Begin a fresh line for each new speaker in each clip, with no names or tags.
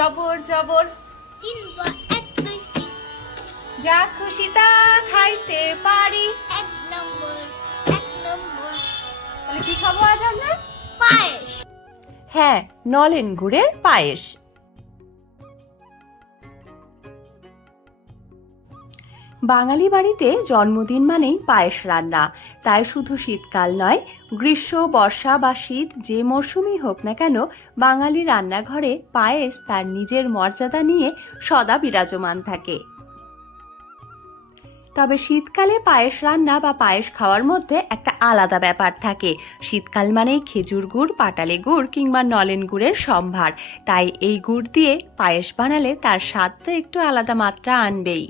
জবর জবর। যা খুশি তা খাইতে পারি।
এক নম্বর এক নম্বর।
তাহলে কি খাব আজ আমরা?
পায়েস।
হ্যাঁ নলেন গুড়ের পায়েস। বাঙালি বাড়িতে জন্মদিন মানেই পায়েস রান্না। তাই শুধু শীতকাল নয়, গ্রীষ্ম, বর্ষা বা শীত যে মরশুমই হোক না কেন, বাঙালি রান্নাঘরে পায়েস তার নিজের মর্যাদা নিয়ে সদা বিরাজমান থাকে। তবে শীতকালে পায়েস রান্না বা পায়েস খাওয়ার মধ্যে একটা আলাদা ব্যাপার থাকে। শীতকাল মানেই খেজুর গুড়, পাটালি গুড় কিংবা নলেন গুড়ের সম্ভার। তাই এই গুড় দিয়ে পায়েস বানালে তার স্বাদ তো একটু আলাদা মাত্রা আনবেই।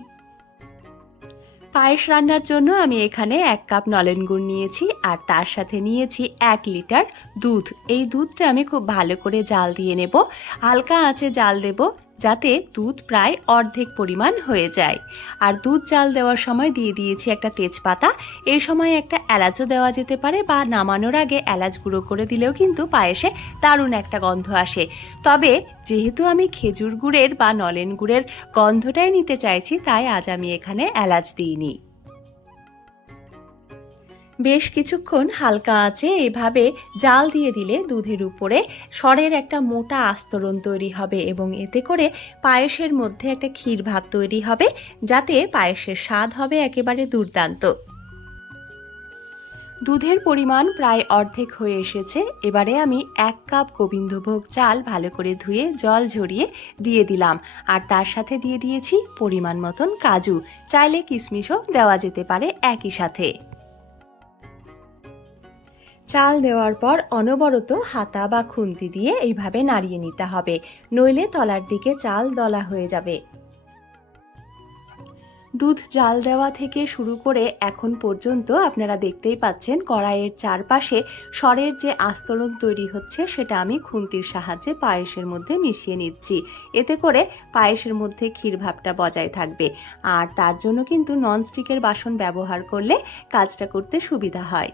পায়েস রান্নার জন্য আমি এখানে এক কাপ নলেন গুড় নিয়েছি আর তার সাথে নিয়েছি এক লিটার দুধ। এই দুধটা আমি খুব ভালো করে জাল দিয়ে নেব। হালকা আঁচে জাল দেব। যাতে দুধ প্রায় অর্ধেক পরিমাণ হয়ে যায়। আর দুধ জাল দেওয়ার সময় দিয়ে দিয়েছি একটা তেজপাতা। এই সময় একটা এলাচও দেওয়া যেতে পারে বা নামানোর আগে এলাচ গুঁড়ো করে দিলেও কিন্তু পায়েসে দারুণ একটা গন্ধ আসে। তবে যেহেতু আমি খেজুর গুড়ের বা নলেন গুড়ের গন্ধটাই নিতে চাইছি, তাই আজ আমি এখানে এলাচ দিইনি। বেশ কিছুক্ষণ হালকা আঁচে এভাবে জাল দিয়ে দিলে দুধের উপরে সরের একটা মোটা আস্তরণ তৈরি হবে এবং এতে করে পায়েসের মধ্যে একটা ক্ষীর ভাব তৈরি হবে, যাতে পায়েসের স্বাদ হবে একেবারে দুর্দান্ত। দুধের পরিমাণ প্রায় অর্ধেক হয়ে এসেছে। এবারে আমি এক কাপ গোবিন্দভোগ চাল ভালো করে ধুয়ে জল ঝরিয়ে দিয়ে দিলাম। আর তার সাথে দিয়ে দিয়েছি পরিমাণ মতন কাজু। চাইলে কিশমিশও দেওয়া যেতে পারে একই সাথে। চাল দেওয়ার পর অনবরত হাতা বা খুন্তি দিয়ে এইভাবে নাড়িয়ে নিতে হবে। নইলে তলার দিকে চাল দলা হয়ে যাবে। দুধ জাল দেওয়া থেকে শুরু করে এখন পর্যন্ত আপনারা দেখতেই পাচ্ছেন কড়াইয়ের চারপাশে স্বরের যে আস্তরণ তৈরি হচ্ছে সেটা আমি খুন্তির সাহায্যে পায়েসের মধ্যে মিশিয়ে নিচ্ছি। এতে করে পায়েসের মধ্যে ক্ষীর ভাবটা বজায় থাকবে। আর তার জন্য কিন্তু ননস্টিকের বাসন ব্যবহার করলে কাজটা করতে সুবিধা হয়।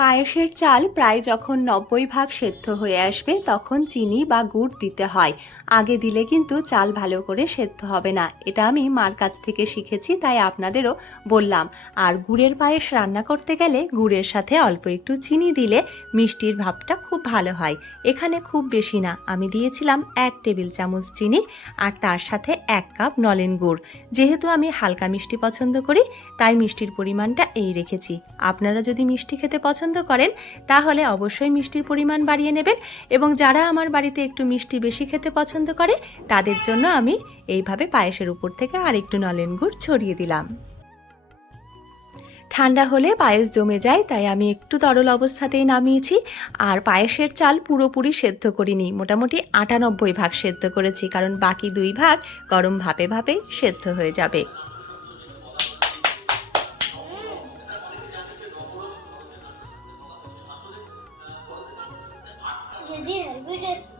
পায়েসের চাল প্রায় যখন নব্বই ভাগ সেদ্ধ হয়ে আসবে, তখন চিনি বা গুড় দিতে হয়। আগে দিলে কিন্তু চাল ভালো করে সেদ্ধ হবে না। এটা আমি মার কাছ থেকে শিখেছি, তাই আপনাদেরও বললাম। আর গুড়ের পায়েস রান্না করতে গেলে গুড়ের সাথে অল্প একটু চিনি দিলে মিষ্টির ভাবটা খুব ভালো হয়। এখানে খুব বেশি না। আমি দিয়েছিলাম এক টেবিল চামচ চিনি আর তার সাথে এক কাপ নলেন গুড়। যেহেতু আমি হালকা মিষ্টি পছন্দ করি, তাই মিষ্টির পরিমাণটা এই রেখেছি। আপনারা যদি মিষ্টি খেতে পছন্দ করেন, তাহলে অবশ্যই মিষ্টির পরিমাণ বাড়িয়ে নেবেন এবং যারা আমার বাড়িতে একটু মিষ্টি বেশি খেতে পছন্দ করে, তাদের জন্য আমি এইভাবে পায়েসের উপর থেকে আর একটু নলেন গুড় ছড়িয়ে দিলাম। ঠান্ডা হলে পায়েস জমে যায়, তাই আমি একটু তরল অবস্থাতেই নামিয়েছি, আর পায়েসের চাল পুরোপুরি সেদ্ধ করিনি, মোটামুটি আটানব্বই ভাগ সেদ্ধ করেছি, কারণ বাকি দুই ভাগ গরম ভাপে ভাপেই সেদ্ধ হয়ে যাবে। Dediğin biliyorsun.